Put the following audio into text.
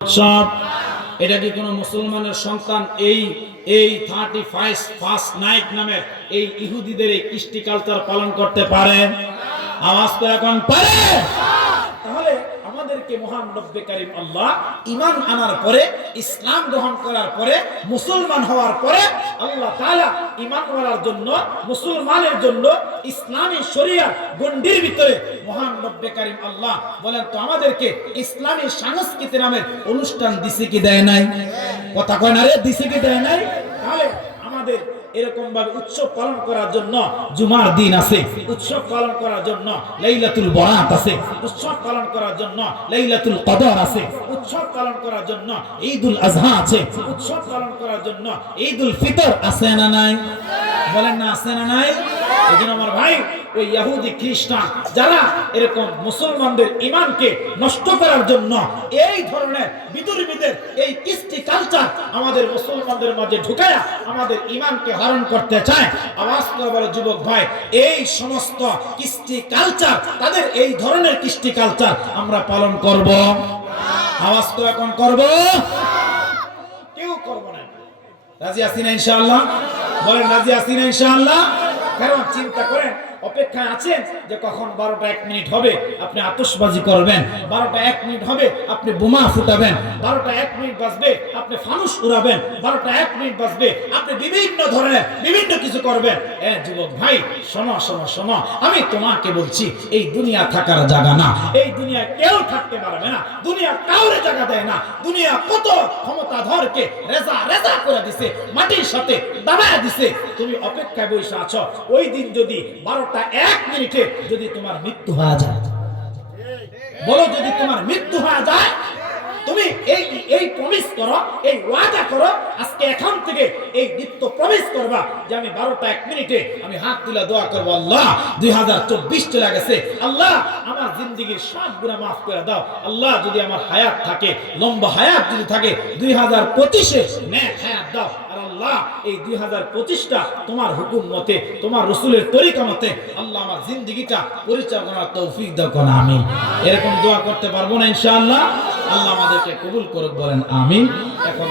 সব এটা কি কোনো মুসলমানের সন্তান? এই এই থার্টি ফাইভ ফার্স্ট নাইট নামের এই ইহুদিদের এই কৃষ্টি কালচার পালন করতে পারে? আওয়াজ তো এখন পারে! আমাদেরকে মহান রব্বে কারিম আল্লাহ ইমান আনার পরে, ইসলাম গ্রহণ করার পরে, মুসলমান হওয়ার পরে আল্লাহ তাআলা ইমান করার জন্য, মুসলমানের জন্য ইসলামী শরিয়ার গণ্ডির ভিতরে মহান রব্বে কারিম আল্লাহ বলেন, তো আমাদেরকে ইসলামী সংস্কৃতি নামের অনুষ্ঠান দিছে কি দেয় নাই? কথা কয় না রে, দিছে কি দেয় নাই? তাহলে আমাদের এরকম ভাবে উৎসব পালন করার জন্য জুমার দিন আছে, উৎসব পালন করার জন্য লাইলাতুল বরাত আছে, উৎসব পালন করার জন্য লাইলাতুল কদর আছে, উৎসব পালন করার জন্য ঈদুল আজহা আছে, উৎসব পালন করার জন্য ঈদুল ফিতর আছে না নাই? বলেন না আছে না নাই? এজন্য আমার ভাই, ওই ইহুদি খ্রিস্টান, যারা এরকম মুসলমানদের ইমানকে নষ্ট করার জন্য এই ধরনের বিদুর্মীদের এই কৃষ্টি কালচার আমাদের মুসলমানদের মাঝে ঢুকায়া আমাদের ইমানকে হরণ করতে চায়। আওয়াজ করে যুবক ভাই, এই সমস্ত কৃষ্টি কালচার তাদের এই ধরনের কৃষ্টি কালচার আমরা পালন করব। আওয়াজ তো এখন করব? কেউ করব না। রাজি আছি না ইনশাআল্লাহ? বলেন, রাজি আছি না ইনশাআল্লাহ? কারণ চিন্তা করেন অপেক্ষায় আছেন যে কখন বারোটা এক মিনিট হবে, আপনি আতশবাজি করবেন। বারোটা এক মিনিট হবে, আপনি বোমা ফুটাবেন। বারোটা এক মিনিট বাজবে, আপনি ফানুস উড়াবেন। বারোটা এক মিনিট বাজবে, আপনি বিভিন্ন ধরনের, বিভিন্ন কিছু করবেন। এ যুবক ভাই, শোনো শোনো শোনো, আমি তোমাকে বলছি, এই দুনিয়া থাকার জায়গা না। এই দুনিয়া কেউ থাকতে পারবে না। দুনিয়া কাউরে জায়গা দেয় না। দুনিয়া কত ক্ষমতাধরকে রেজা রেজা করে দিছে, মাটির সাথে দাবায় দিছে। তুমি অপেক্ষায় বসে আছো। ওই দিন যদি বারোটা এক মিনিটে যদি তোমার মৃত্যু হওয়া যায়। বলো যদি তোমার মৃত্যু হওয়া যায় এই এই প্রমিস করো, এই ওয়াদা করো, আজকে এখান থেকে এই নিত্য প্রমিস করবা যে আমি বারোটা এক মিনিটে আমি হাত তুলে দোয়া করব আল্লাহ। দুই হাজার চব্বিশ চলে গেছে। আল্লাহ, আমার জিন্দগির সব গুণা মাফ করে দাও। আল্লাহ, যদি আমার হায়াত থাকে, লম্বা হায়াত যদি থাকে, দুই হাজার পঁচিশে ন্যাক হায়াত দাও। এই দুই হাজার পঁচিশটা তোমার হুকুম মতে, তোমার রসুলের তরিকা মতে, আল্লাহ আমার জিন্দগিটা পরিচালনার তৌফিক দাও কোন আমি এরকম দোয়া করতে পারব না, ইনশাআল্লাহ? আল্লাহ আমাদেরকে কবুল করুক বলেন আমি এখন